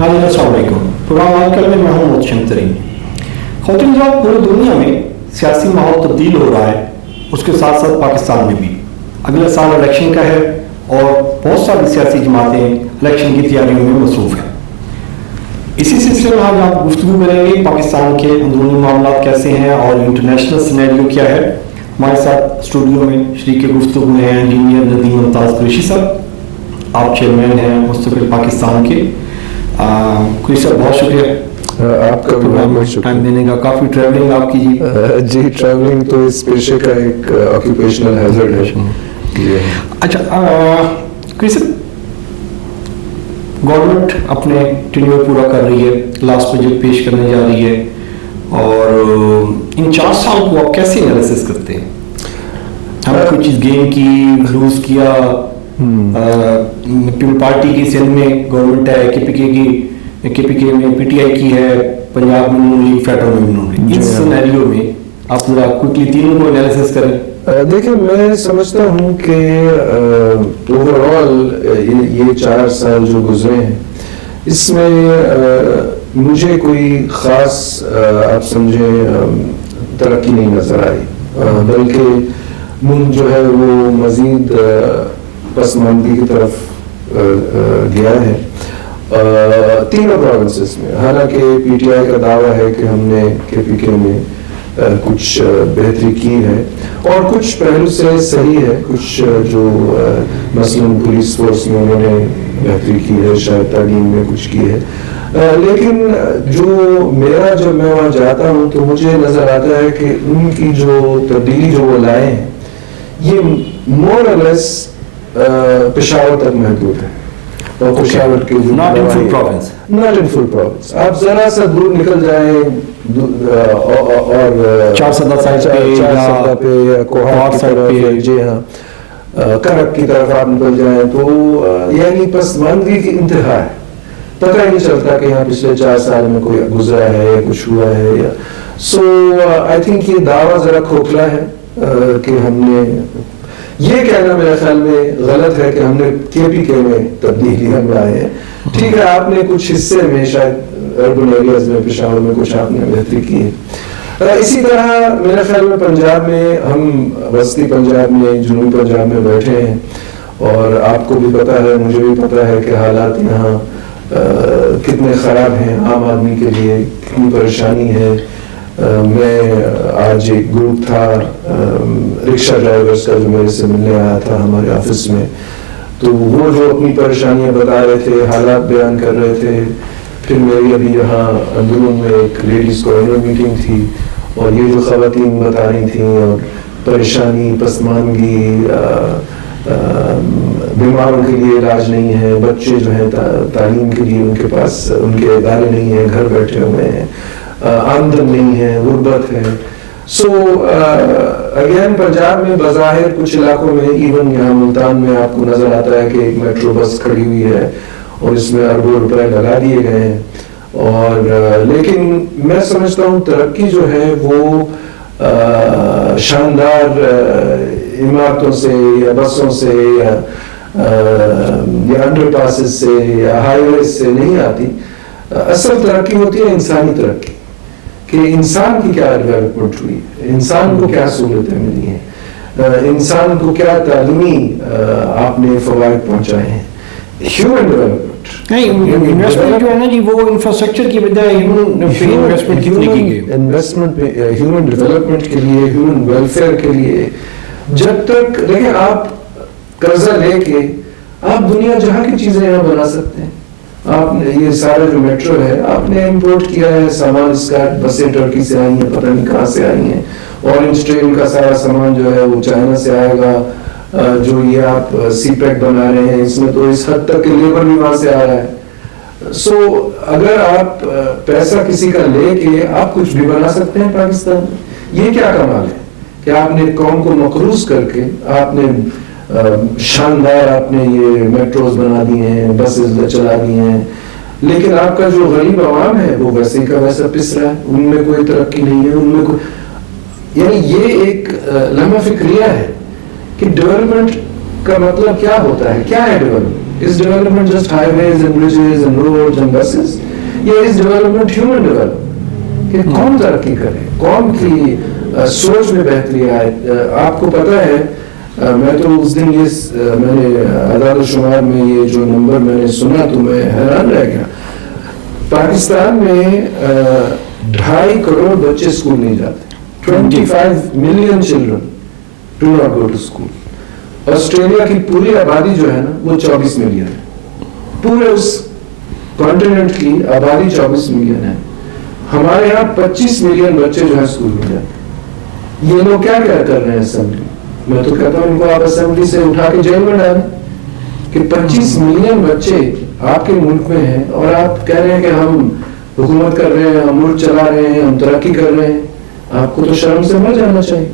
नाज़रीन अस्सलाम वालेकुम। प्रोग्राम आजकल में मैं हूं मोहतशम तरीन। ख़वातीन जब पूरी दुनिया में सियासी माहौल तब्दील हो रहा है, उसके साथ साथ पाकिस्तान में भी अगले साल इलेक्शन का है और बहुत सारी सियासी जमातें इलेक्शन की तैयारियों में मसरूफ़ हैं। इसी सिलसिले में आज आप गुफ्तगू करेंगे पाकिस्तान के अंदरूनी मामला कैसे हैं और इंटरनेशनल सिनेरियो क्या है। हमारे साथ स्टूडियो में शरीक गुफ्तगू हैं इंजीनियर नदीम मुमताज़ कुरैशी साहब, आप चेयरमैन हैं मुस्तकिल पाकिस्तान के। कुरैशी साहब बहुत शुक्रिया आपका प्रोग्राम में टाइम देने का। काफ़ी ट्रैवलिंग आपकी जी ट्रैवलिंग तो इस पेशे का एक ऑक्यूपेशनल हैजर्ड है। अच्छा कुरैशी साहब, गवर्नमेंट अपने टेन्योर पूरा कर रही है, लास्ट बजट पेश करने जा रही है और इन 4 साल को आप कैसे एनालिसिस करते हैं? हमने कोई चीज़ गेन की, लूज किया? पीपल पार्टी की सिंध में गवर्नमेंट है, केपीके में पीटीआई की है, पंजाब में नून लीग, फेडरल में नून लीग। इस सिनेरियो में आप पूरा क्विकली तीनों को एनालिसिस करें। देखिए मैं समझता हूँ कि ओवरऑल ये 4 साल जो गुजरे हैं इसमें मुझे कोई ख़ास आप समझे तरक्की नहीं नज़र आई, बल्कि मुल्क जो है वो मज़ीद पसमानदगी की तरफ गया है तीनों प्रोविंसेस में। हालांकि पीटीआई का दावा है कि हमने केपीके में कुछ बेहतरी की है और कुछ पहलू से सही है, कुछ जो मसलन पुलिस फोर्स में उन्होंने बेहतरी की है, शायद तालीम में कुछ की है। लेकिन जो मेरा जब मैं वहाँ जाता हूँ तो मुझे नज़र आता है कि उनकी जो तब्दीली जो वो लाए हैं ये मोर और लेस पेशावर तक महदूद है। और पेशावर के नॉट इन फुल प्रोविंस, आप जरा सा दूर निकल जाएं और चारसदा साइड पे कोहाट साइड पे, जी हाँ, करक की तरफ आप निकल जाएं तो यानी पसमानदगी की इंतहा है। पता ही नहीं चलता कि यहाँ पिछले 4 साल में कोई गुजरा है या कुछ हुआ है या सो आई थिंक ये दावा जरा खोखला है कि हमने ये कहना मेरे ख्याल में गलत है कि हमने केपीके में तब्दीली हम लाए हैं। ठीक है, आपने कुछ हिस्से में शायद अर्बन एरियाज में पेशावर में कुछ आपने बेहतरी की है। इसी तरह मेरे ख्याल में पंजाब में हम वस्ती पंजाब में, जनूबी पंजाब में बैठे हैं और आपको भी पता है, मुझे भी पता है कि हालात यहाँ कितने ख़राब हैं, आम आदमी के लिए कितनी परेशानी है। मैं आज एक ग्रुप था रिक्शा ड्राइवर्स का जो मेरे से मिलने आया था हमारे ऑफिस में, तो वो जो अपनी परेशानियां बता रहे थे, हालात बयान कर रहे थे। फिर मेरी अभी यहाँ अंदरून में एक लेडीज़ कॉर्नर मीटिंग थी और ये जो ख़वातीन बता रही थी और परेशानी, पसमानदगी, बीमारों के लिए इलाज नहीं है, बच्चे जो हैं तालीम के लिए उनके पास उनके इदारे नहीं हैं, घर बैठे हुए हैं, आमदन नहीं है, गुर्बत है। सो अगेन पंजाब में बज़ाहिर कुछ इलाकों में, इवन यहाँ मुल्तान में आपको नज़र आता है कि एक मेट्रो बस खड़ी हुई है और इसमें अरबों रुपए लगा दिए गए हैं और लेकिन मैं समझता हूँ तरक्की जो है वो शानदार इमारतों से या बसों से या अंडरपासेस से या हाईवे से नहीं आती। असल तरक्की होती है इंसानी तरक्की, कि इंसान की क्या डेवलपमेंट हुई, इंसान को क्या सहूलतें मिली हैं, इंसान को क्या तालीमी आपने फवायद पहुंचाए हैं। ह्यूमन डेवलपमेंट नहीं, इन्वेस्टमेंट जो है ना जी, वो इंफ्रास्ट्रक्चर की बजाय इन्वेस्टमेंट कितनी की गई? इन्वेस्टमेंट ह्यूमन डेवलपमेंट के लिए, ह्यूमन वेलफेयर के लिए। जब तक देखिए आप कर्जा लेके आप दुनिया जहाँ की चीजें यहाँ बना सकते हैं। आपने ये सारा जो मेट्रो है आपने इंपोर्ट किया है सामान, इसका बसें टर्की से आई हैं, पता नहीं कहाँ से आई हैं। ऑरेंज ट्रेन का सारा सामान जो है वो चाइना से आएगा। जो ये आप सीपैक बना रहे हैं इसमें तो इस हद तक कि लेबर भी वहां से आ रहा है। सो अगर आप पैसा किसी का लेके आप कुछ भी बना सकते हैं पाकिस्तान में। ये क्या कमाल है कि आपने कौम को मकरूज करके आपने शानदार आपने ये मेट्रोज बना दिए हैं, बसेस चला दी हैं, लेकिन आपका जो गरीब आवाम है वो वैसे का वैसा पिस रहा है, उनमें कोई तरक्की नहीं है, उनमें कोई यानी ये एक लम्हा फिक्रिया है कि डेवलपमेंट का मतलब क्या होता है, क्या है development. Is development just highways and bridges and roads and buses? या is development human development? कि कौन तरक्की करे, कौन की सोच में बेहतरी आए। आपको पता है मैं तो उस दिन मैंने अदालत शुमार में ये जो नंबर मैंने सुना तो मैं हैरान रह गया। पाकिस्तान में 2.5 करोड़ बच्चे स्कूल नहीं जाते। 25 million children do not go to school. Australia की पूरी आबादी जो है ना वो 24 मिलियन है। पूरे उस कॉन्टिनेंट की आबादी 24 मिलियन है। हमारे यहाँ 25 मिलियन बच्चे जो है स्कूल में जाते। ये लोग क्या क्या कर रहे हैं असेंबली? मैं तो कहता हूँ इनको आप असेंबली से उठा के जेल में डालें कि 25 मिलियन बच्चे आपके मुल्क में हैं और आप कह रहे हैं कि हम हुकूमत कर रहे हैं, हम मुल्क चला रहे हैं, हम तरक्की कर रहे हैं। आपको तो शर्म से मर जाना चाहिए।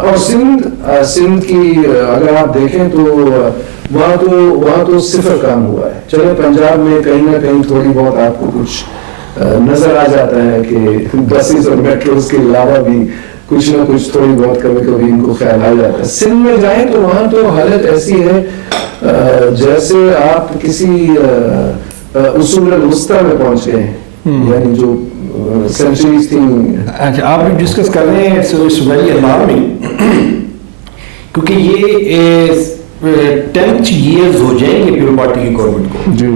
और सिंध की अगर आप देखें तो वहाँ तो सिफर काम हुआ है। चलो पंजाब में कहीं ना कहीं थोड़ी बहुत आपको कुछ नजर आ जाता है कि बसेस और मेट्रोस के अलावा भी कुछ ना कुछ थोड़ी बहुत कभी कभी इनको ख्याल आ जाता है। सिंध में जाएं तो वहाँ तो हालत ऐसी है जैसे आप किसी उसूल वुस्ता में पहुंच गए हैं, यानी जो सेंचुरीज थी। अच्छा, आप भी डिस्कस कर रहे हैं इट्स वेरी अलार्मिंग क्योंकि ये 10 years हो जाएंगे पीपल पार्टी की गवर्नमेंट को। जी,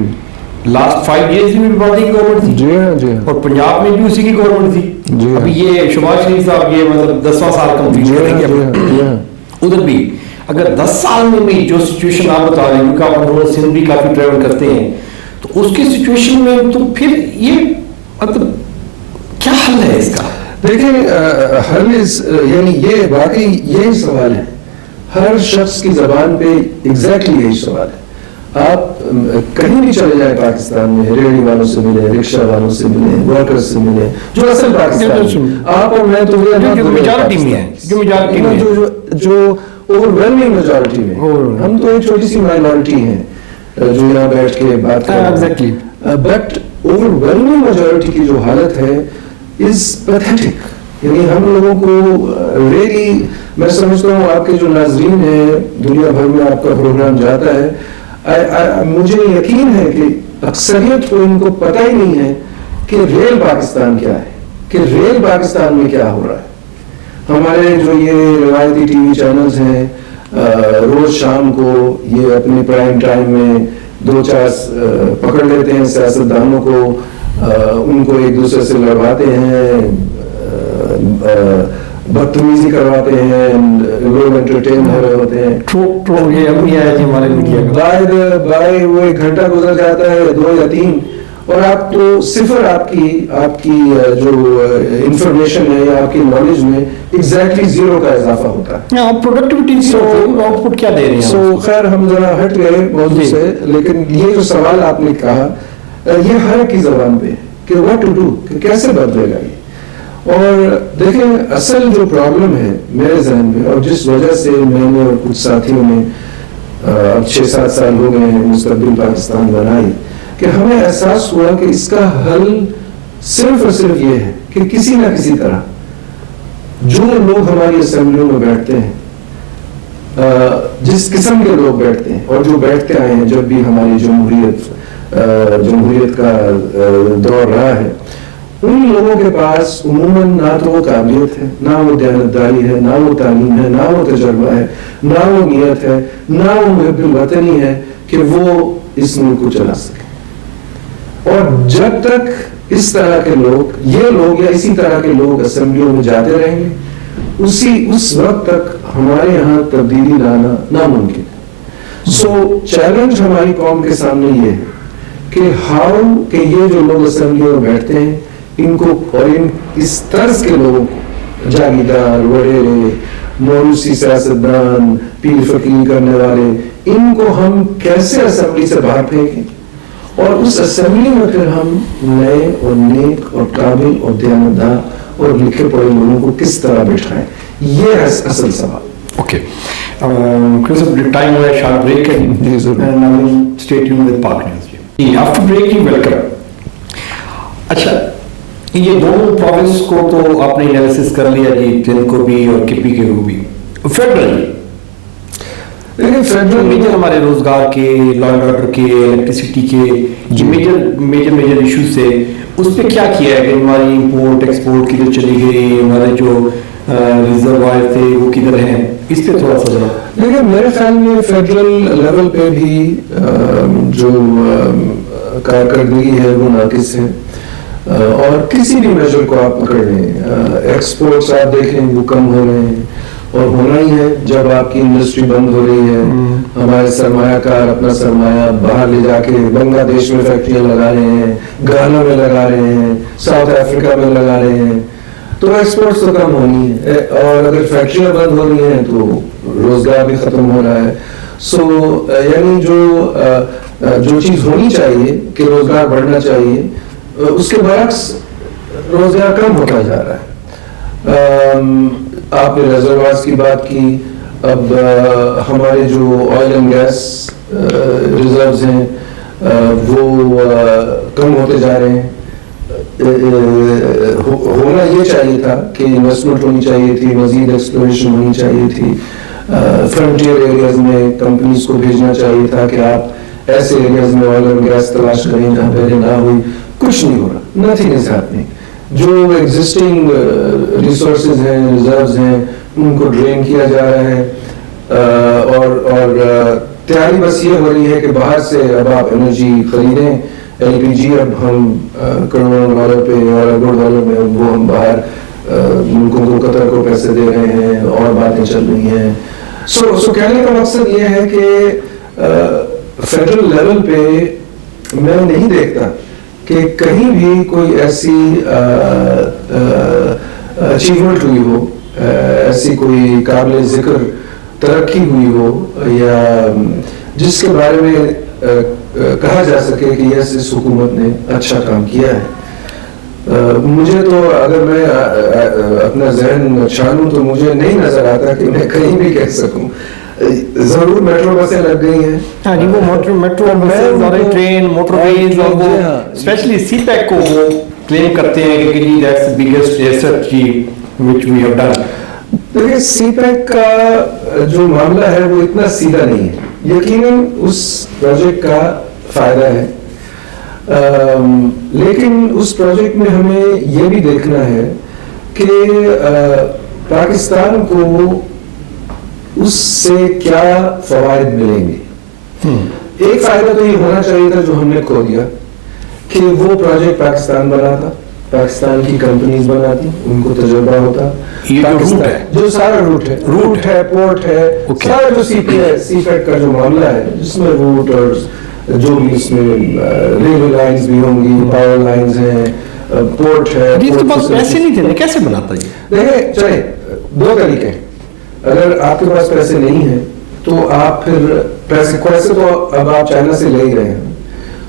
लास्ट 5 years में पीपल पार्टी की गवर्नमेंट थी। जी हाँ, जी हाँ। और पंजाब में भी उसी की गवर्नमेंट थी। जी हाँ। अभी ये शहबाज शरीफ साहब ये मतलब 10वां साल कंप्लीट करेंगे। उधर भी अगर 10 साल में भी जो सिचुएशन आप बता रहे हैं, क्योंकि आप सिंध भी काफी ट्रेवल करते हैं, तो उसकी सिचुएशन में तो फिर ये मतलब क्या हल है इसका? देखिए हल यानी ये वाकई यही सवाल है। हर शख्स की जबान पे एग्जैक्टली यही सवाल है। आप कहीं भी चले जाए पाकिस्तान में, रेहड़ी वालों से मिले, रिक्शा वालों से मिले, वर्कर्स से मिले, जो असल पाकिस्तान आप और मैं तो मेजॉरिटी में है, जो मेजॉरिटी में जो ओवरवेलमिंग मेजॉरिटी में, हम तो एक छोटी सी माइनॉरिटी हैं जो यहाँ बैठ के बात कर रहे हैं। बट ओवरवेलमिंग मेजॉरिटी की जो हालत है इज पैथेटिक। यानी हम लोगों को रियली मैं समझता हूँ आपके जो नाजरीन हैं दुनिया भर में आपका प्रोग्राम जाता है, मुझे यकीन है कि अक्सरियत को इनको पता ही नहीं है कि रियल पाकिस्तान क्या है, कि रियल पाकिस्तान में क्या हो रहा है। हमारे जो ये रिवायती टीवी चैनल्स हैं रोज शाम को ये अपने प्राइम टाइम में 2-4 पकड़ लेते हैं सियासतदानों को, उनको एक दूसरे से लड़वाते हैं, बदतमीजी करवाते हैं, लोग एंटरटेन हो रहे होते हैं। ये अभी है जी हमारे मीडिया बाय वो 1 घंटा गुजर जाता है 2 या 3 और आप तो सिफर आपकी जो इंफॉर्मेशन है या आपकी नॉलेज में एग्जैक्टली 0 का इजाफा होता है। प्रोडक्टिविटी आउटपुट क्या दे रहे हैं? खैर हम जरा हट गए मौजूद से, लेकिन ये जो सवाल आपने कहा ये हर की जबान पे कि व्हाट टू डू, कैसे बदलेगा ये। और देखें असल जो प्रॉब्लम है मेरे जहन में और जिस वजह से मैंने और कुछ साथियों ने अब 6-7 साल हो गए हैं मुस्तकबिल पाकिस्तान बनाई, कि हमें एहसास हुआ कि इसका हल सिर्फ और सिर्फ ये है कि किसी ना किसी तरह जो लोग हमारी असेंबलियों में बैठते हैं, जिस किस्म के लोग बैठते हैं और जो बैठते आए हैं जब भी हमारी जमहूरियत का दौर रहा है, उन लोगों के पास उमूमन ना तो वो काबिलियत है, ना वो दयानतदारी है, ना वो तालीम है, ना वो तजर्बा है, ना वो नियत है, ना वो मुहब्बुल वतनी है कि वो इस मुल्क को चला सके। और जब तक इस तरह के लोग, ये लोग या इसी तरह के लोग असेंबलियों में जाते रहेंगे, उस वक्त तक हमारे यहाँ तब्दीली लाना नामुमकिन है। सो चैलेंज हमारी कौम के सामने ये है कि हाउ कि ये जो लोग असेंबलियों में बैठते हैं इनको और इस तर्ज के लोगों को, जागीरदार, वडेरे, मौरूसी सियासतदान, पीर फकीर करने वाले, इनको हम कैसे असेंबली से बाहर फेंकें और उस असेंबली में फिर हम नए और नेक और काबिल और दयानतदार और लिखे पढ़े लोगों को किस तरह बैठाएं, ये है असल सवाल। ओके, टाइम है, शॉर्ट ब्रेक है, स्टे ट्यून्ड विद पाक न्यूज़। आफ्टर ब्रेक ही वेलकम। अच्छा, ये दोनों प्रोविंस को तो आपने एनालिसिस कर लिया जी, जिनको भी और केपी के को भी। फेडरल لیکن فیڈرل میجر ہمارے روزگار کے, لا اینڈ آرڈر کے, الیکٹریسٹی کے جو میجر ایشوز تھے, اس پہ کیا کیا ہے کہ ہماری امپورٹ ایکسپورٹ کی جو چلی گئی, ہمارے جو ریزروائر تھے وہ کدھر ہیں, اس پہ تھوڑا سا ذرا. لیکن میرے خیال میں فیڈرل لیول پہ بھی جو کارکردگی ہے وہ ناقص ہے, اور کسی بھی میجر کو آپ پکڑ لیں, ایکسپورٹس آپ دیکھیں وہ کم ہو رہے ہیں, اور ہونا ہی ہے جب آپ کی انڈسٹری بند ہو رہی ہے. ہمارے سرمایہ کار اپنا سرمایہ باہر لے جا کے بنگلہ دیش میں فیکٹریاں لگا رہے ہیں, گانا میں لگا رہے ہیں, ساؤتھ افریقہ میں لگا رہے ہیں, تو ایکسپورٹس تو کم ہونی ہے, اور اگر فیکٹریاں بند ہو رہی ہیں تو روزگار بھی ختم ہو رہا ہے. سو یعنی جو چیز ہونی چاہیے کہ روزگار بڑھنا چاہیے, اس کے برعکس روزگار کم ہوتا جا رہا ہے. آپ نے ریزروائرز کی بات کی, اب ہمارے جو آئل اینڈ گیس ریزروز ہیں وہ کم ہوتے جا رہے ہیں. ہونا یہ چاہیے تھا کہ انویسٹمنٹ ہونی چاہیے تھی, مزید ایکسپلوریشن ہونی چاہیے تھی, فرنٹیئر ایریاز میں کمپنیز کو بھیجنا چاہیے تھا کہ آپ ایسے ایریاز میں آئل اینڈ گیس تلاش کریں جہاں پہلے نہ ہوئی. کچھ نہیں ہو رہا, نتھنگ از ہیپننگ. جو ایگزسٹنگ ریسورسز ہیں, ریزروز ہیں, ان کو ڈرین کیا جا رہا ہے, اور تیاری بس یہ ہو رہی ہے کہ باہر سے اب آپ انرجی خریدیں. ایل پی جی اب ہم کروڑوں ڈالر پہ اور اربوں ڈالر میں وہ ہم باہر ملکوں کو, قطر کو پیسے دے رہے ہیں, اور باتیں چل رہی ہیں. سو کہنے کا مقصد یہ ہے کہ فیڈرل لیول پہ میں نہیں دیکھتا کہ کہیں بھی کوئی ایسی اچیومنٹ ہوئی ہو, ایسی کوئی قابل ذکر ترقی ہوئی ہو, یا جس کے بارے میں کہا جا سکے کہ یس اس حکومت نے اچھا کام کیا ہے. مجھے تو اگر میں اپنا ذہن چھانوں تو مجھے نہیں نظر آتا کہ میں کہیں بھی کہہ سکوں. ضرور میٹرو بسیں لگ گئی ہیں, ہاں جی, وہ میٹرو بسیں اور ٹرین, موٹر ویز, اور وہ اسپیشلی سی پیک کو وہ کلیم کرتے ہیں کہ جی دیٹس دی بگیسٹ ایسٹ جی وچ وی ہیو ڈن. دیکھیے سی پیک کا جو معاملہ ہے وہ اتنا سیدھا نہیں ہے. یقیناً اس پروجیکٹ کا فائدہ ہے, لیکن اس پروجیکٹ میں ہمیں یہ بھی دیکھنا ہے کہ پاکستان کو اس سے کیا فوائد ملیں گے. ایک فائدہ تو یہ ہونا چاہیے تھا جو ہم نے کھو دیا, کہ وہ پروجیکٹ پاکستان بناتا, پاکستان کی کمپنیز بناتی, ان کو تجربہ ہوتا. جو سارا روٹ ہے, پورٹ ہے, سارا جو سی پیک کا جو معاملہ ہے, جس میں روٹ اور جو بھی اس میں ریلوے لائنز بھی ہوں گی, پاور لائنز ہیں, پورٹ ہے. اس کے پاس پیسے نہیں تھے, کیسے بناتا یہ؟ دیکھیں چلیں, دو طریقے ہیں. اگر آپ کے پاس پیسے نہیں ہیں تو آپ پھر پیسے تو اب آپ چائنا سے لے ہی رہے ہیں.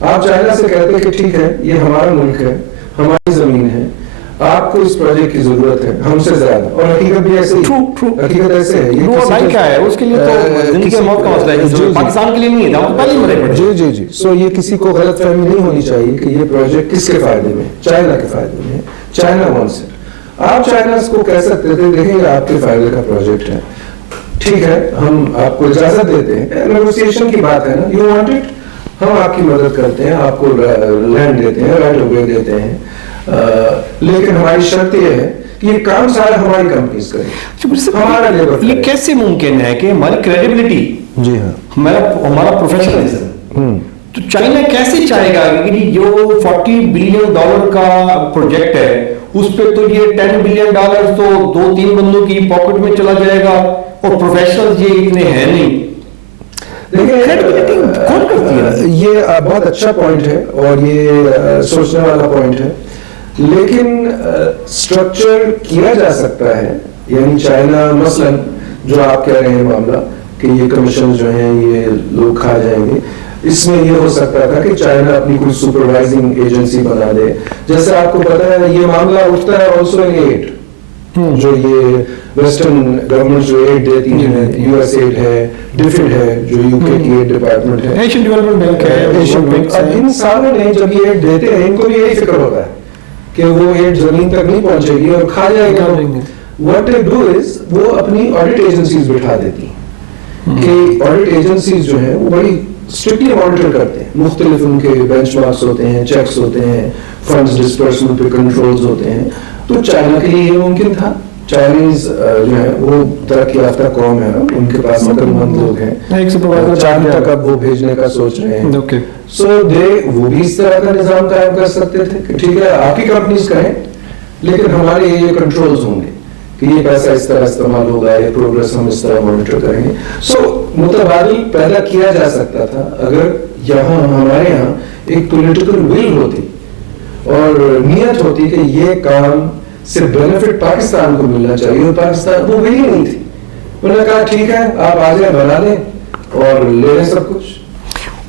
آپ چائنا سے کہتے ہیں کہ ٹھیک ہے یہ ہمارا ملک ہے, ہماری زمین ہے, آپ کو اس پروجیکٹ کی ضرورت ہے ہم سے زیادہ, اور حقیقت بھی ایسے حقیقت ایسے ہے. یہ کیا ہے اس کے لیے تو زندگی موت کا مسئلہ ہے, پاکستان کے لیے نہیں ہے, پہلے ہی مرے پڑے. جی جی جی. سو یہ کسی کو غلط فہمی نہیں ہونی چاہیے کہ یہ پروجیکٹ کس کے فائدے میں, چائنا کے فائدے میں ہے. China wants it. آپ چائنا کو کہہ سکتے تھے دیکھیں یہ آپ کے فائدے کا پروجیکٹ ہے, ٹھیک ہے ہم آپ کو اجازت دیتے ہیں, نیگوسیشن کی بات ہے نا, یو وانٹ اٹ, ہم آپ کی مدد کرتے ہیں, آپ کو لینڈ دیتے ہیں, رائٹ آف وے دیتے ہیں, لیکن ہماری شرط یہ ہے کہ یہ کام سارا ہماری کمپنیز کریں, ہمارا لیبر. یہ کیسے ممکن ہے کہ ہماری کریڈیبلٹی, جی ہاں, ہمارا پروفیشنلزم, تو چائنا کیسے چاہے گا کہ جو $40 بلین کا پروجیکٹ ہے اس پہ تو یہ $10 بلین تو 2-3 بندوں کی پاکٹ میں چلا جائے گا, اور پروفیشنل یہ اتنے ہیں نہیں. یہ بہت اچھا پوائنٹ ہے اور یہ سوچنے والا پوائنٹ ہے, لیکن اسٹرکچر کیا جا سکتا ہے. یعنی چائنا مثلا جو آپ کہہ رہے ہیں معاملہ کہ یہ کمیشن جو ہیں یہ لوگ کھا جائیں گے, اس میں یہ ہو سکتا تھا کہ چائنا اپنی کوئی سپروائزنگ ایجنسی بنا دے. جیسے آپ کو پتا ہے یہ معاملہ اٹھتا ہے آلسو ان ایڈ, جو یہ ویسٹرن گورنمنٹ جو ایڈ دیتی ہیں, یو ایس ایڈ ہے, ڈیفڈ ہے جو یو کے کی ایڈ ڈپارٹمنٹ ہے, ایشین ڈیولپمنٹ بینک ہے. اب ان ساروں نے جب یہ ایڈ دیتے ہیں ان کو بھی یہی فکر ہوتا ہے کہ وہ ایڈ زمین تک نہیں پہنچے گی اور کھا جائے گا. واٹ دے ڈو از وہ اپنی آڈٹ ایجنسیز بٹھا دیتی ہیں کہ آڈٹ ایجنسیز جو ہیں وہ بڑی اسٹرکٹلی مانیٹر کرتے ہیں, مختلف ان کے بینچ مارکس ہوتے ہیں, چیکس ہوتے ہیں, فنڈز ڈسپرسمنٹ پہ کنٹرولز ہوتے ہیں. تو چائنا کے لیے یہ ممکن تھا. چائنیز جو ہے وہ ترقی یافتہ قوم ہے, ان کے پاس عقل مند لوگ ہیں, چاند تک اب وہ بھیجنے کا سوچ رہے ہیں. سو وہ بھی اس طرح کا نظام قائم کر سکتے تھے کہ ٹھیک ہے آپ کی کمپنیز کریں لیکن ہمارے یہ کنٹرولز ہوں گے کہ یہ پیسہ اس طرح استعمال ہوگا, یہ پروگرس ہم اس طرح مانیٹر کریں گے. سو متبادل پیدا کیا جا سکتا تھا اگر یہاں ہمارے یہاں ایک پولیٹیکل ول ہوتی اور نیت ہوتی کہ یہ کام صرف بینیفٹ پاکستان کو ملنا چاہیے, اور پاکستان وہ وہی نہیں تھی. انہوں نے کہا ٹھیک ہے آپ آ جائیں بنا لیں اور لے لیں سب کچھ.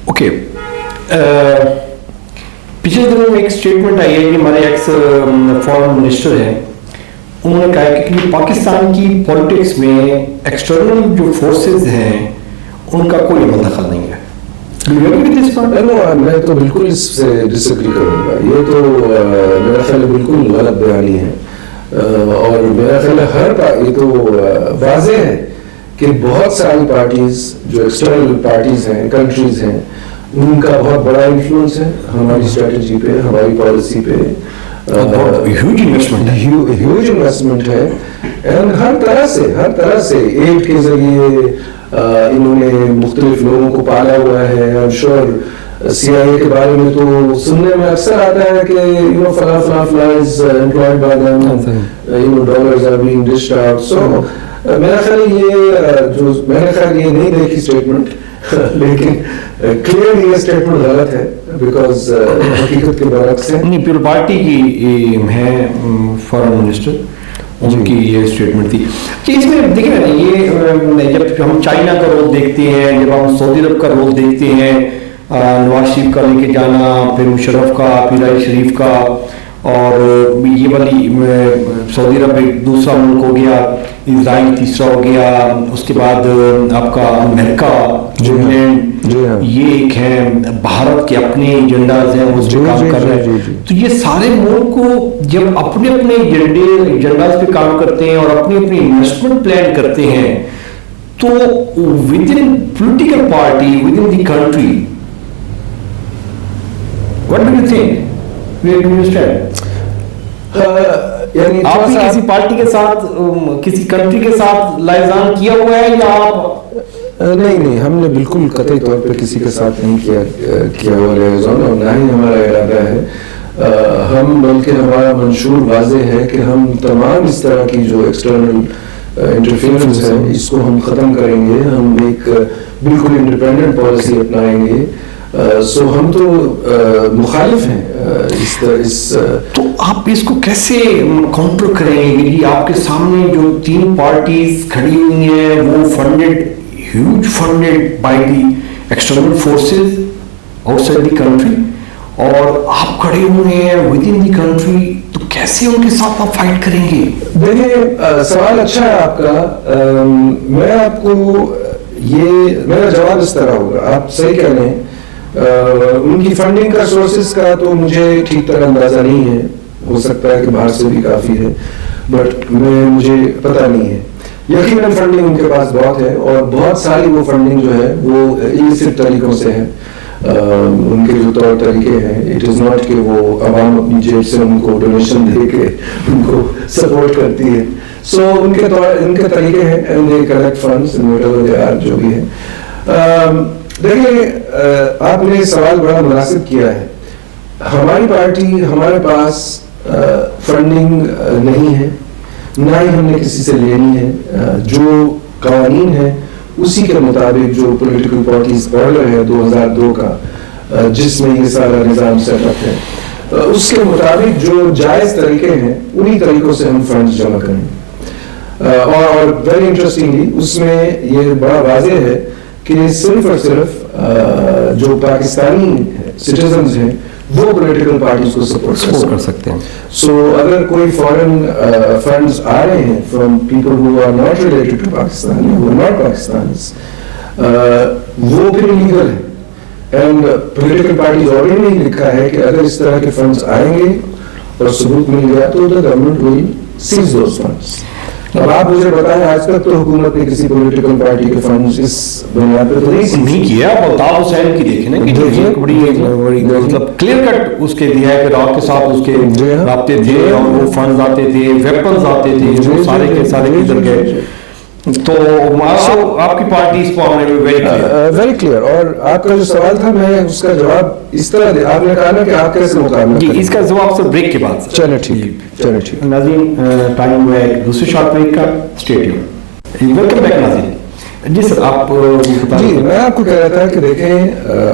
اوکے, پچھلے دنوں میں ایک اسٹیٹمنٹ آئی ہے کہ ہمارے ایکس فارن منسٹر ہیں, انہوں نے کہا کہ پاکستان کی پولیٹکس میں ایکسٹرنل جو فورسز ہیں ان کا کوئی دخل نہیں ہے. میں تو بالکل اس سے ڈس ایگری کروں گا. یہ تو میرا خیال ہے بالکل غلط بیانی ہے, اور میرا خیال ہے یہ تو واضح ہے کہ بہت ساری پارٹیز جو ایکسٹرنل پارٹیز ہیں, کنٹریز ہیں, ان کا بہت بڑا انفلوئنس ہے ہماری اسٹریٹجی پہ, ہماری پالیسی پہ. ہیوج انویسٹمنٹ ہے, اینڈ ہر طرح سے ایڈ کے ذریعے انہوں نے مختلف لوگوں کو پالا ہوا ہے. آئی ایم شیور سی آئی اے کے بارے میں تو سننے میں اکثر آتا ہے کہ فلاں is employed by them, dollars are being dished out. So میرا خیال یہ نہیں دیکھی اسٹیٹمنٹ, لیکن کلیئرلی یہ اسٹیٹمنٹ غلط ہے بیکاز حقیقت کے برعکس ہے. نہیں, پیپل پارٹی کی ہے فارن منسٹر, ان کی یہ اسٹیٹمنٹ تھی کہ اس میں دیکھیں نا, یہ جب ہم چائنا کا رول دیکھتے ہیں, جب ہم سعودی عرب کا رول دیکھتے ہیں, نواز شریف کا لے کے جانا, پھر مشرف کا, پیرائی شریف کا, اور یہ والی سعودی عرب ایک دوسرا ملک ہو گیا, اسرائیل تیسرا ہو گیا, اس کے بعد آپ کا امریکہ, انگلینڈ, یہ ایک ہے, بھارت کے اپنے ایجنڈاز ہیں اس پہ کام کر رہے ہیں. تو یہ سارے ملک کو جب اپنے اپنے ایجنڈاز پہ کام کرتے ہیں اور اپنی اپنی انویسٹمنٹ پلان کرتے ہیں, تو with in political party, with in the country, what do you think آپ بھی کسی پارٹی کے ساتھ, کسی کنٹری کے ساتھ لائزان کیا ہوا ہے یا آپ؟ نہیں, ہم نے بالکل قطعی طور پہ کسی کے ساتھ نہیں کیا ہوا لائزان, اور نہ ہی ہمارا ارادہ ہے. ہم بلکہ ہمارا منشور واضح ہے کہ ہم تمام اس طرح کی جو ایکسٹرنل انٹرفیئرنس ہے اس کو ہم ختم کریں گے. ہم ایک بالکل انڈیپینڈنٹ پالیسی اپنائیں گے. سو ہم تو مخالف ہیں اس. تو آپ اس کو کیسے کاؤنٹر کریں گے؟ آپ کے سامنے جو 3 پارٹیز کھڑی ہوئی ہیں وہ huge funded by the external forces out side the country, اور آپ کھڑے ہوئے ہیں ود ان دی کنٹری, تو کیسے ان کے ساتھ آپ فائٹ کریں گے؟ دیکھیں, سوال اچھا ہے آپ کا. میں آپ کو میرا جواب اس طرح ہوگا, آپ صحیح کہہ رہے ہیں. ان کی فنڈنگ کا سورسز کا تو مجھے ٹھیک طرح اندازہ نہیں ہے, ہو سکتا ہے کہ باہر سے بھی کافی ہے, بٹ مجھے پتہ نہیں ہے. یقیناً فنڈنگ ان کے پاس بہت ہے, اور بہت ساری وہ فنڈنگ جو ہے وہ ایلیسٹ طریقوں سے ہے. ان کے جو طور طریقے ہیں, اٹ از ناٹ کہ وہ عوام اپنی جیب سے ان کو ڈونیشن دے کے ان کو سپورٹ کرتی ہے. سو ان کے طریقے ہیں, and they collect funds what they are, جو بھی ہے. دیکھیں, آپ نے سوال بڑا مناسب کیا ہے. ہماری پارٹی, ہمارے پاس فنڈنگ نہیں ہے, نہ ہی ہم نے کسی سے لینی ہے. جو قوانین ہیں اسی کے مطابق جو پولیٹیکل پارٹیز آرڈر ہے 2002 کا, جس میں یہ سارا نظام سیٹ اپ ہے, اس کے مطابق جو جائز طریقے ہیں انہی طریقوں سے ہم فنڈز جمع کریں. اور ویری انٹرسٹنگلی اس میں یہ بڑا واضح ہے کہ صرف اور صرف جو پاکستانی سٹیزنز ہیں وہ پولیٹیکل پارٹیز کو سپورٹ کر سکتے ہیں. سو اگر کوئی فارن فنڈز آ رہے ہیں from people who are not related to Pakistan, who are not Pakistanis, وہ پھر لیگل ہے. اینڈ پولیٹیکل پارٹیز آلریڈی نہیں لکھا ہے کہ اگر اس طرح کے فنڈز آئیں گے اور ثبوت مل گیا تو the government will seize those funds. اب آپ مجھے بتائیں آج تک تو حکومت نے کسی پولیٹیکل پارٹی کے فنڈز اس بنیاد پہ تو نہیں کیا. الطاف حسین کی دیکھیں نا کہ بڑی مطلب کلیئر کٹ اس کے دیا ہے کہ عراق کے ساتھ اس کے رابطے تھے اور وہ فنڈز آتے تھے, ویپنز آتے تھے, وہ سارے کے سارے کدھر گئے. تو آپ کی پارٹی اس معاملے میں ویری کلیئر. اور آپ کا جو سوال تھا میں اس کا جواب اس طرح دے, آپ نے کہا نا کہ آپ کیسے مقابلہ جی اس کا جواب سر بریک کے بعد. چلے ٹھیک. ناظرین ٹائم ہے دوسرے شارٹ بریک کا. اسٹیڈیم ویلکم بیک ناظرین. جی سر آپ جی میں آپ کو کہہ رہا تھا کہ دیکھیں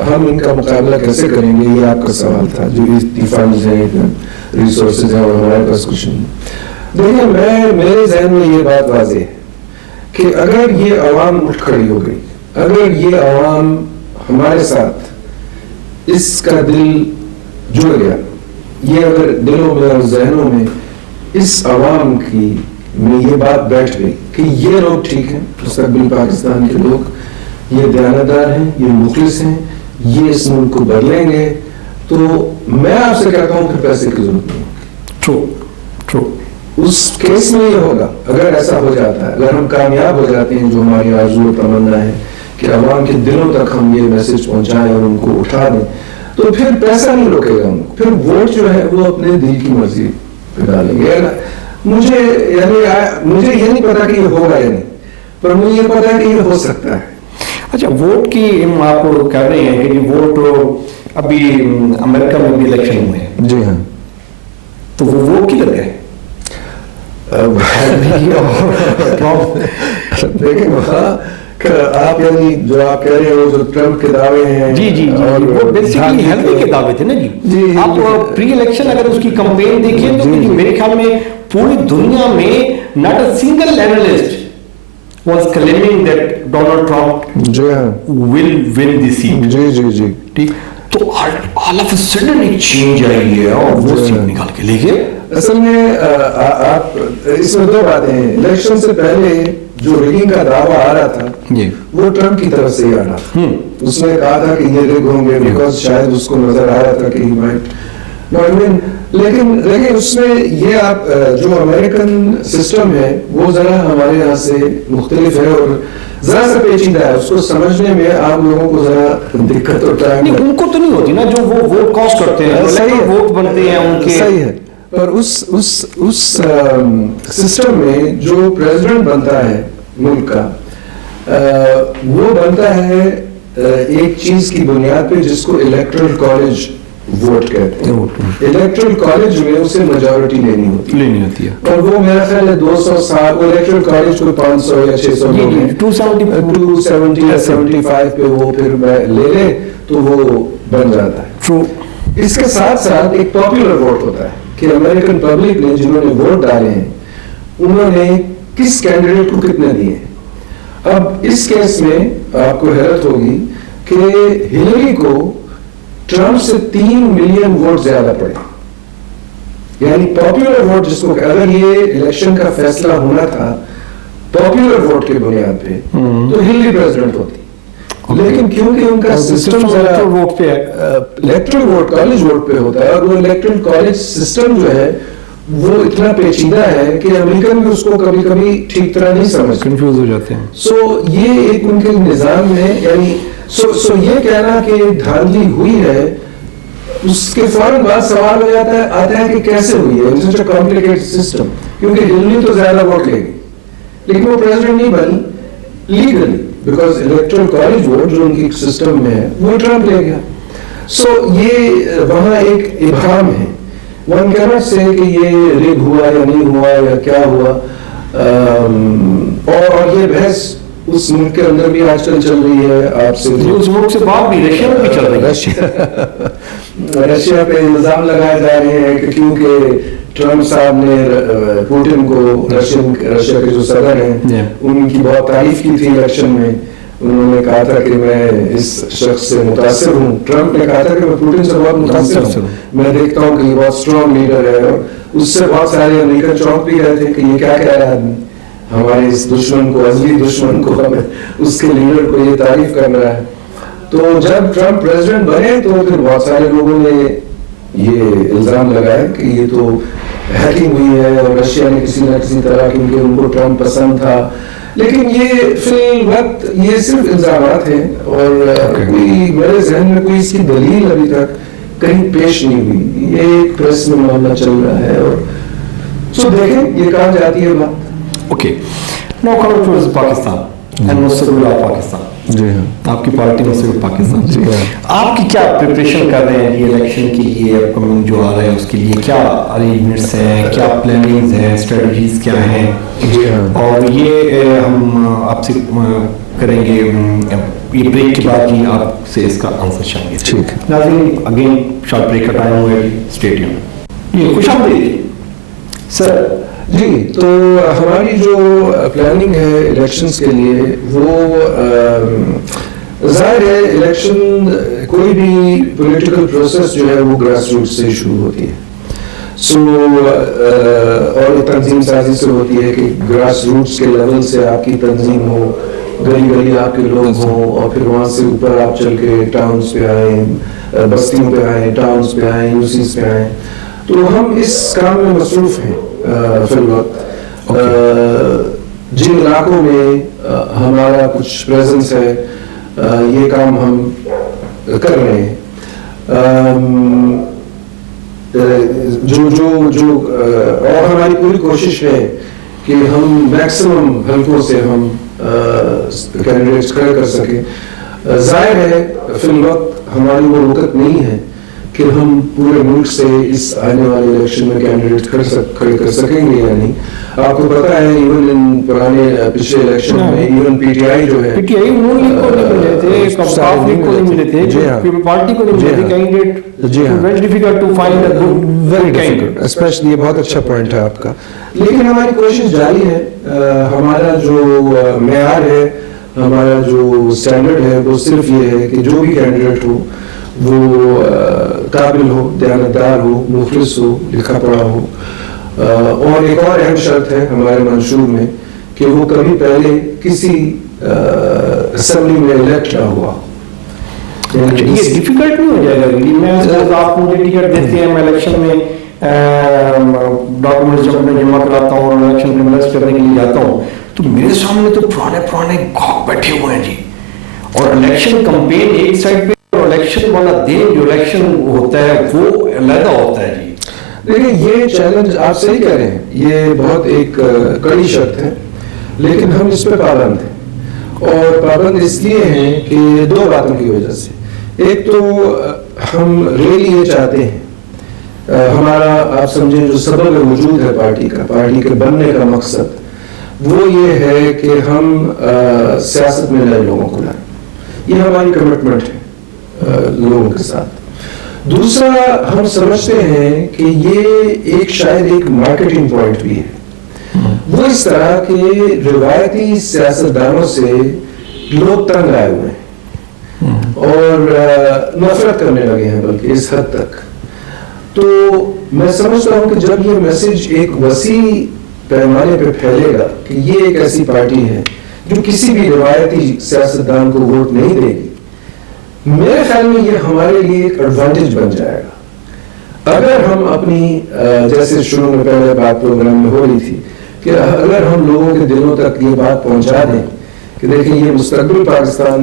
ہم ان کا مقابلہ کیسے کریں گے, یہ آپ کا سوال تھا. جو فنڈز ہیں ریسورسز ہیں اور ہمارے پاس کچھ نہیں. دیکھیں میرے ذہن میں یہ بات واضح ہے کہ اگر یہ عوام اٹھ کھڑی ہو گئی, اگر یہ عوام ہمارے ساتھ اس کا دل جڑ گیا, یہ اگر دلوں میں اور ذہنوں میں اس عوام کی میں یہ بات بیٹھ گئی کہ یہ لوگ ٹھیک ہیں, مستقبل پاکستان کے لوگ, یہ دیانتدار ہیں, یہ مخلص ہیں, یہ اس ملک کو بدلیں گے, تو میں آپ سے کہتا ہوں پھر پیسے کی ضرورت نہیں ہوگی. ٹرو. اس کیس میں یہ ہوگا اگر ایسا ہو جاتا ہے, اگر ہم کامیاب ہو جاتے ہیں جو ہماری آرزو و تمنا ہے کہ عوام کے دلوں تک ہم یہ میسج پہنچائیں اور ان کو اٹھا دیں, تو پھر پیسہ نہیں روکے گا ان کو. پھر ووٹ جو ہے وہ اپنے دل کی مرضی پہ ڈالیں گے. مجھے یہ نہیں پتا کہ یہ ہوگا یا نہیں, پر مجھے یہ پتا ہے کہ یہ ہو سکتا ہے. اچھا ووٹ کی آپ کہہ رہے ہیں کہ یہ ووٹ ابھی امریکہ میں بھی الیکشن ہوئے ہیں. جی ہاں. تو وہ ووٹ کدھر گئے؟ دیکھیں آپ یعنی جو آپ کہہ رہے ہو جو ٹرمپ کے دعوے ہیں, جی وہ بیسیکلی ہیلری کے دعوے تھے نا جی. آپ پری الیکشن اگر اس کی کمپین دیکھیں تو میرے خیال میں پوری دنیا میں not a single analyst was claiming that Donald Trump will win the seat. جی ٹھیک. تو all of a sudden ایک چینج آئی ہے اور وہ سیٹ نکال کے لے گئے. اصل میں آپ اس میں دو باتیں ہیں. الیکشن سے پہلے جو ریگنگ کا دعویٰ آ رہا تھا وہ ٹرمپ کی طرف سے ہی آ رہا تھا. اس نے کہا تھا کہ یہ ریگ ہوں گے بیکاز شاید اس کو نظر آ رہا تھا کہ he might not win. لیکن اس میں یہ آپ جو امریکن سسٹم ہے وہ ذرا ہمارے یہاں سے مختلف ہے اور ذرا سا پیچیدہ ہے. اس کو سمجھنے میں عام لوگوں کو ذرا دقت اور ٹائم. ان کو تو نہیں ہوتی نا جو وہ ووٹ کاسٹ کرتے ہیں, ووٹ بنتے ہیں ان کے. صحیح ہے. پر اس سسٹم میں جو پریزیڈنٹ بنتا ہے ملک کا وہ بنتا ہے ایک چیز کی بنیاد پہ جس کو الیکٹرل کالج ووٹ کہتے ہیں. الیکٹرل کالج میں اسے میجورٹی لینی ہوتی ہے اور وہ میرا خیال ہے 200 وہ الیکٹرل کالج کو 500 یا 600 لوگ ہیں, 270 یا 75 پہ وہ پھر لے لے تو وہ بن جاتا ہے. اس کے ساتھ ساتھ ایک پاپولر ووٹ ہوتا ہے کہ امریکن پبلک نے جنہوں نے ووٹ ڈالے ہیں انہوں نے کس کینڈیڈیٹ کو کتنے دیے. اب اس کیس میں آپ کو حیرت ہوگی کہ ہلری کو ٹرمپ سے 3 ملین ووٹ زیادہ پڑے. یعنی پاپولر ووٹ جس کو اگر یہ الیکشن کا فیصلہ ہونا تھا پاپولر ووٹ کے بنیاد پہ تو ہلری پریزیڈنٹ ہوتی. لیکن کیونکہ ان کا system electoral vote college vote پہ ہوتا ہے اور وہ الیکٹرل کالج سسٹم جو ہے وہ اتنا پیچیدہ ہے کہ امریکن بھی اس کو کبھی کبھی ٹھیک طرح نہیں سمجھ, کنفیوز ہو جاتے ہیں. سو یہ ایک ان کے نظام میں یعنی سو یہ کہنا کہ دھاندلی ہوئی ہے اس کے فوراً بعد سوال ہو جاتا ہے آتا ہے کہ کیسے ہوئی ہے. سچ اے کمپلیکیٹڈ سسٹم, کیونکہ ہلری تو زیادہ ووٹ لے گی لیکن وہ پریزیڈنٹ نہیں بنی legally because electoral college vote جو ان کی سسٹم میں ہے وہ ٹرمپ لے گیا. سو یہ وہاں ایک ابہام ہے. ون کینٹ سے کہ یہ ریگ ہوا یا نہیں ہوا یا کیا ہوا, اور یہ بحث اس ملک کے اندر بھی آج کل چل رہی ہے. آپ سے اس ملک سے بات بھی رشیا میں بھی چل رہی ہے. رشیا پہ الزام لگائے جا رہے ہیں کہ کیونکہ ٹرمپ صاحب نے پوٹن کو رشیا کے جو صدر ہیں ان کی بہت تعریف کی تھی الیکشن میں. انہوں نے کہا تھا کہ میں اس شخص سے متاثر ہوں. ٹرمپ نے کہا تھا کہ میں پوٹن سے بہت متاثر ہوں, میں دیکھتا ہوں کہ یہ بہت اسٹرانگ لیڈر ہے. اور اس سے بہت سارے امریکن چونک بھی گئے تھے کہ یہ کیا کہہ رہا ہے آدمی, ہمارے اس دشمن کو, ازلی دشمن کو, ہمیں اس کے لیڈر کو یہ تعریف کر رہا ہے. تو جب ٹرمپ پریزیڈنٹ بنے تو پھر بہت سارے لوگوں نے یہ الزام لگایا کہ یہ تو हैकिंग हुई है और रशिया ने किसी न किसी तरह क्योंकि उनको ट्रम्प पसंद था, लेकिन ये फिल वक्त ये सिर्फ इल्जामात हैं और कोई मेरे जहन में कोई इसकी दलील अभी तक कहीं पेश नहीं हुई। ये एक प्रेस में मामला चल रहा है और सो देखें ये कहाँ जाती है बात। Okay, now coming towards Pakistan and मुस्तकबिल पाकिस्तान। जी हाँ, आपकी पार्टी मुस्तकबिल पाकिस्तान, जी हाँ, आपकी क्या प्रिपरेशन कर रहे हैं ये इलेक्शन के लिए, अपकमिंग जो आ रहा है उसके लिए क्या अरेंजमेंट्स हैं, क्या प्लानिंग्स हैं, स्ट्रेटजीज क्या हैं? जी हाँ, और ये हम आपसे करेंगे ये ब्रेक के बाद ही आपसे इसका आंसर चाहेंगे। ठीक है नाज़रीन, अगेन शॉर्ट ब्रेक का टाइम हुआ है, स्टे ट्यून्ड। ये खुशामदीद सर। जी, तो हमारी जो प्लानिंग है इलेक्शंस के लिए वो जाहिर है इलेक्शन कोई भी पॉलिटिकल प्रोसेस जो है वो ग्रास रूट से शुरू होती है। सो और तंजीम साजी से होती है कि ग्रास रूट्स के लेवल से आपकी तंजीम हो, गली गली आपके लोग हों और फिर वहाँ से ऊपर आप चल के टाउन्स पे आए, बस्तियों पे आए, टाउन्स पे आए, यूसीज पे आए। तो हम इस काम में मसरूफ हैं फिल वक्त। जिन इलाकों में हमारा कुछ प्रेजेंस है ये काम हम कर रहे हैं। जो जो जो और हमारी पूरी कोशिश है कि हम मैक्सिमम हलकों से हम कैंडिडेट्स खड़े कर सकें। जाहिर है फिल वक्त हमारी वो वक़्त नहीं है कि हम पूरे मुल्क से इस आने वाले इलेक्शन में कैंडिडेट खड़े कर सकेंगे या नहीं। आपको पता है इवन इन पुराने पिछले इलेक्शन में इवन पीटीआई जो है, पीटीआई उन्होंने को नहीं मिले थे, कब्बाफ को नहीं मिले थे, पार्टी को नहीं मिले थे कैंडिडेट। जी हाँ, very difficult to find a good, very difficult specially. ये बहुत अच्छा पॉइंट है आपका, लेकिन हमारी कोशिश जारी है। हमारा जो मेयार है, हमारा जो स्टैंडर्ड है वो सिर्फ ये है कि जो भी कैंडिडेट हो वो काबिल हो, दयानतदार हो, मुखलिस हो, लिखा पढ़ा हो। और एक और अहम शर्त है हमारे मंशूर में कि वो कभी पहले किसी असेंबली में इलेक्ट ना हुआ। ये डिफिकल्ट नहीं हो जाएगा? मैं आप मुझे टिकट देते हैं, मैं इलेक्शन में डॉक्यूमेंट्स जब मैं जमा कराता हूँ और इलेक्शन में इन्वेस्ट करने के लिए जाता हूँ तो मेरे सामने तो पुराने पुराने घोक बैठे हुए हैं जी, और इलेक्शन कैंपेन एक साइड पे और इलेक्शन वाला दिन जो इलेक्शन होता है वो अलग होता है जी। देखिए ये चैलेंज आप सही कह रहे हैं, ये बहुत एक कड़ी शर्त है, लेकिन हम इस पे पाबंद हैं। और पाबंद इसलिए हैं कि दो बातों की वजह से। एक तो हम रियली ये चाहते हैं, हमारा आप समझें जो सबब वजूद है पार्टी का, पार्टी के बनने का मकसद वो ये है कि हम सियासत में नए लोगों को लाएं। ये हमारी कमिटमेंट है लोगों के साथ। दूसरा, हम समझते हैं कि ये एक शायद एक मार्केटिंग पॉइंट भी है। वो इस तरह के रिवायती सियासतदानों से लोग तंग आए हुए हैं और नफरत करने लगे हैं बल्कि इस हद तक। तो मैं समझता हूं कि जब ये मैसेज एक वसी पैमाने पे फैलेगा कि ये एक ऐसी पार्टी है जो किसी भी रिवायती सियासतदान को वोट नहीं देगी, मेरे ख्याल में ये हमारे लिए एक एडवांटेज बन जाएगा। अगर हम अपनी जैसे शुरू में पहले बात प्रोग्राम में हो रही थी कि अगर हम लोगों के दिलों तक ये बात पहुंचा दें कि देखिए ये मुस्तकबिल पाकिस्तान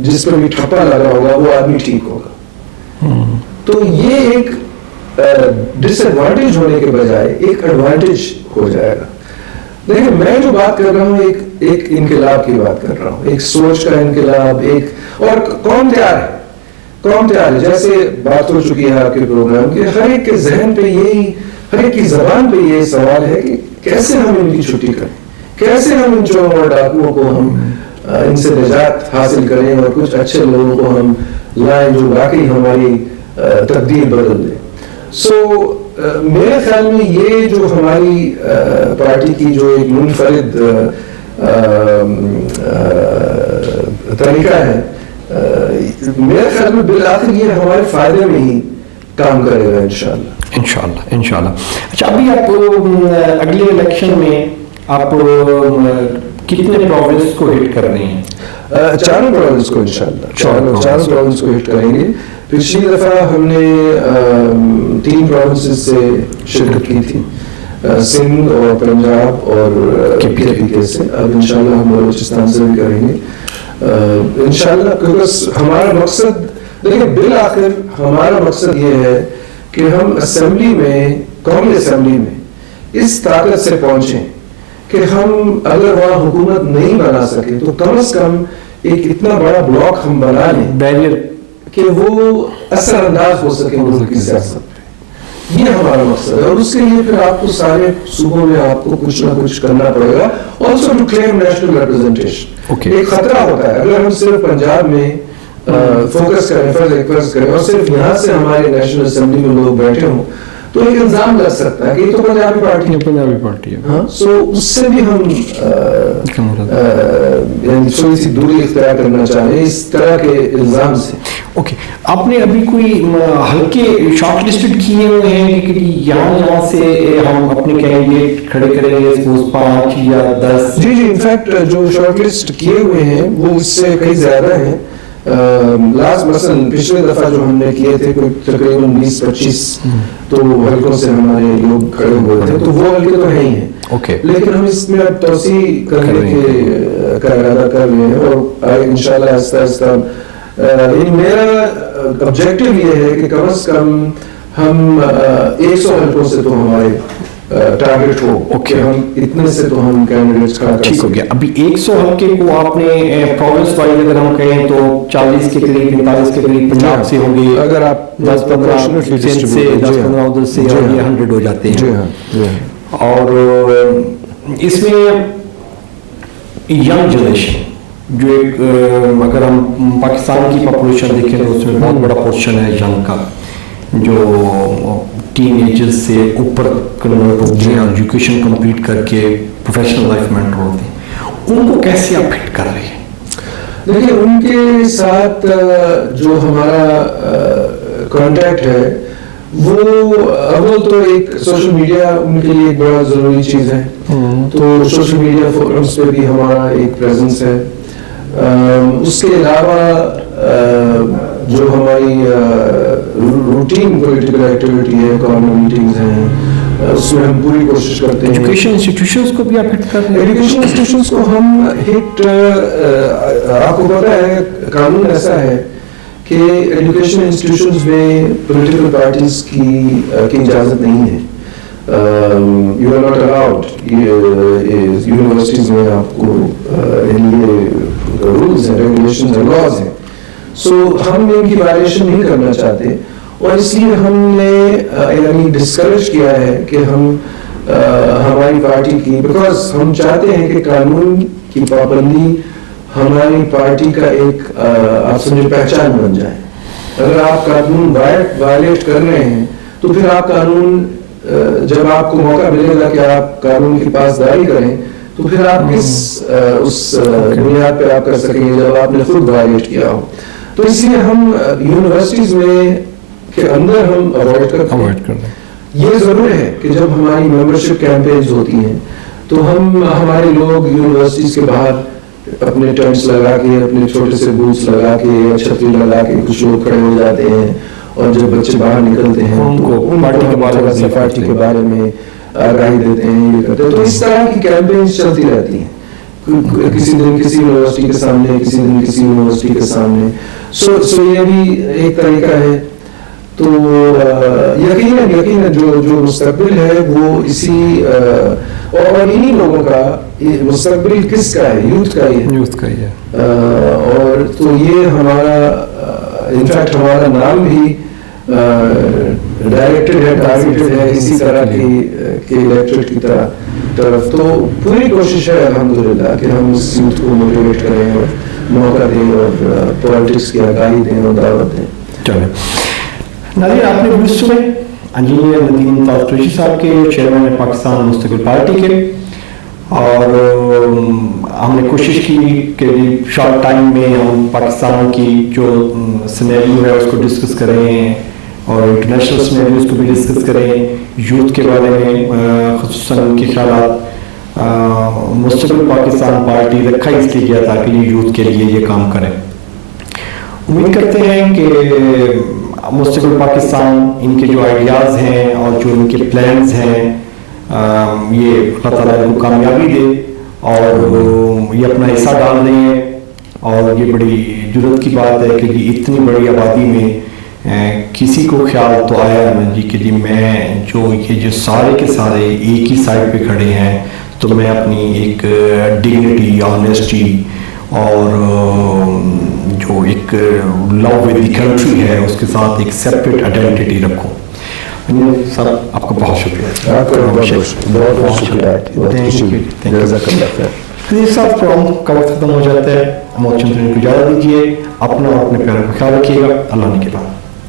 जिस पर भी ठप्पा लगा होगा वो आदमी ठीक होगा, तो ये एक डिसएडवांटेज होने के बजाय एक एडवांटेज हो जाएगा। देखिए मैं जो बात कर रहा हूँ एक इनकलाब की बात कर रहा हूँ, एक सोच का इनकलाब। एक और कौन तैयार है, कौन तैयार है? जैसे बात हो चुकी है आपके प्रोग्राम की, हर एक के जहन पे यही, हर एक की जबान पे ये सवाल है कि कैसे हम इनकी छुट्टी करें, कैसे हम इन चोरों और डाकुओं को हम इनसे निजात हासिल करें और कुछ अच्छे लोगों को हम लाएं जो वाकई हमारी तकदीर बदल दे। सो मेरे ख्याल में ये जो हमारी पार्टी की जो एक मुनफरिद तरीका है, मेरे ख्याल में बिलाखिर ये हमारे फायदे में ही काम करेगा इंशाल्लाह। इंशाल्लाह इंशाल्लाह। अच्छा, अभी आप अगले इलेक्शन में आप कितने प्रोविंस को हिट कर रहे हैं? चारों प्रोविंस को इंशाल्लाह, चारों प्रोविंस को हिट करेंगे। पिछली दफा हमने 3 प्रोविंसेस से शिरकत की थी, सिंध और पंजाब और KPK से। अब इंशाल्लाह हम बलूचिस्तान से भी करेंगे इंशाल्लाह, क्योंकि हमारा मकसद, देखिए बिल आखिर हमारा मकसद ये है कि हम असेंबली में, कौमी असेंबली में इस ताकत से पहुंचें कि हम अगर वहाँ हुकूमत नहीं बना सके तो कम से कम एक इतना बड़ा ब्लॉक हम बना लें, बैरियर, कि वो असरअंदाज हो सके मुल्क की सियासत पे। ये हमारा मकसद है, और उसके लिए फिर आपको सारे सूबों में आपको कुछ ना कुछ करना पड़ेगा। Also to claim national representation. एक खतरा होता है अगर हम सिर्फ पंजाब में फोकस करें, फर्ज करें, और सिर्फ यहाँ से हमारे नेशनल असेंबली में लोग बैठे हों, तो एक इल्जाम लग सकता है कि ये तो पंजाबी पार्टी है। हाँ, सो उससे भी हम थोड़ी सी दूरी इख्तियार करना चाहें इस तरह के इल्जाम से। ओके, आपने अभी कोई हल्के शॉर्ट लिस्टेड किए हुए हैं कि यहाँ से हम अपने कैंडिडेट खड़े करेंगे, सपोज 5 या 10? जी, इनफैक्ट जो शॉर्ट लिस्ट किए हुए हैं वो इससे कई ज्यादा हैं। लास्ट मसलन पिछले दफा जो हमने किए थे कोई तकरीबन 20-25 तो हल्कों से हमारे लोग खड़े हुए थे, तो वो हल्के तो है ही हैं। ओके, लेकिन हम इसमें अब तोसी करने का इरादा कर रहे हैं, और इंशाल्लाह आहिस्ता आहिस्ता मेरा ऑब्जेक्टिव ये है कि कम से कम हम 100 हल्कों से तो हमारे टारगेट हो। ओके, हम इतने से तो हम कैंडिडेट्स खड़ा कर ठीक हो गया। अभी 100 हल्के को आपने प्रोविंस वाइज अगर हम कहें तो 40 के करीब, 45 के करीब पंजाब से होंगे, अगर आप 10-15 से 10-15 उधर से, और ये 100 हो जाते हैं। जी हाँ। और इसमें यंग जनरेशन जो एक, अगर हम पाकिस्तान की पॉपुलेशन देखें तो उसमें बहुत बड़ा पोर्शन है यंग का, जो टीनेजर्स से ऊपर कन्वर्ट होते हैं, एजुकेशन कंप्लीट करके प्रोफेशनल लाइफ में एंटर होते हैं, उनको कैसे आप फिट कर रहे हैं? देखिए, उनके साथ जो हमारा कांटेक्ट है वो अव्वल तो एक सोशल मीडिया उनके लिए एक बड़ा ज़रूरी चीज़ है, तो सोशल मीडिया फोरम्स पे भी हमारा एक प्रेजेंस है। उसके अलावा जो हमारी रूटीन पॉलिटिकल एक्टिविटी है, कॉर्नर मीटिंग्स हैं, उसमें हम पूरी कोशिश करते हैं। एजुकेशन इंस्टीट्यूशंस को भी आप हिट कर रहे हैं? एजुकेशन इंस्टीट्यूशंस को हम हिट, आपको पता है कानून ऐसा है कि एजुकेशन इंस्टीट्यूशंस में पॉलिटिकल पार्टीज की इजाज़त नहीं है। You are not allowed, universities में आपको रूल्स हैं, रेगुलेशंस हैं, लॉज हैं, सो हम इनकी वायलेशन नहीं करना चाहते, और इसलिए हमने यानी डिस्करेज किया है कि हम हमारी पार्टी की, बिकॉज हम चाहते हैं कि कानून की पाबंदी हमारी पार्टी का एक आप समझे पहचान बन जाए। अगर आप कानून वायलेट कर रहे हैं तो फिर आप कानून, जब आपको मौका मिलेगा कि आप कानून की पासदारी करें, तो फिर आप किस उस बुनियाद पे आप कर सकेंगे जब आपने खुद वायलेट किया हो। तो इसलिए हम यूनिवर्सिटीज में के अंदर हम अवॉइड करते हैं। ये जरूर है कि जब हमारी मेंबरशिप कैंपेन्स होती हैं तो हम हमारे लोग यूनिवर्सिटीज के बाहर अपने टेंट्स लगा के, अपने छोटे से बूथ्स लगा के या छतरी लगा के कुछ लोग खड़े हो जाते हैं, और जब बच्चे बाहर निकलते हैं तो पार्टी के बारे में आगाही देते हैं, ये करते हैं। तो इस तरह की कैंपेन्स चलती रहती हैं, किसी दिन किसी यूनिवर्सिटी के सामने, किसी दिन किसी यूनिवर्सिटी के सामने। सो ये भी एक तरीका है। तो यकीनन जो मुस्तकबिल है वो इसी और इन्हीं लोगों का मुस्तकबिल किसका है? यूथ का ही है। और तो ये हमारा इनफैक्ट हमारा नाम भी डायरेक्टेड है, टारगेटेड है इसी तरह के इलेक्टोरेट की तरफ। तो पूरी कोशिश है अल्हम्दुलिल्लाह कि हम इस यूथ को मोटिवेट करें और मौका दें और पॉलिटिक्स की आगाही दें और दावत दें। चलें नाज़रीन, आपने भी सुने इंजीनियर नदीम ताजतोशी साहब के, चेयरमैन है पाकिस्तान मुस्तकिल पार्टी के, और हमने कोशिश की कि शॉर्ट टाइम में हम पाकिस्तान की जो सिनेरियो है उसको डिस्कस करें और इंटरनेशनल सिनेरियोज को भी डिस्कस करें, यूथ के बारे में ख़ुसूसन उनके ख्यालात। मुस्तकिल पाकिस्तान पार्टी रखा इसलिए गया ताकि ये यूथ के लिए ये काम करें। उम्मीद करते हैं कि मुस्तकिल पाकिस्तान, इनके जो आइडियाज़ हैं और जो इनके प्लान्स हैं, ये अल्लाह ताला इनको कामयाबी दे और ये अपना हिस्सा डाल रहे हैं। और ये बड़ी जुर्रत की बात है कि इतनी बड़ी आबादी में किसी को ख्याल तो आया ना जी कि जी मैं जो सारे के सारे एक ही साइड पे खड़े हैं, तो मैं अपनी एक डिग्निटी, ऑनेस्टी और जो एक लव विद द कंट्री है उसके साथ एक सेपरेट आइडेंटिटी रखूं। सर आपका बहुत शुक्रिया। आपका बहुत शुक्रिया। साहब प्रोग्राम का वक्त खत्म हो जाता है, हम चंद्र को इजाज़त दीजिए। अपना और अपने प्यारों का ख्याल रखिएगा। अल्लाह ने के बाद।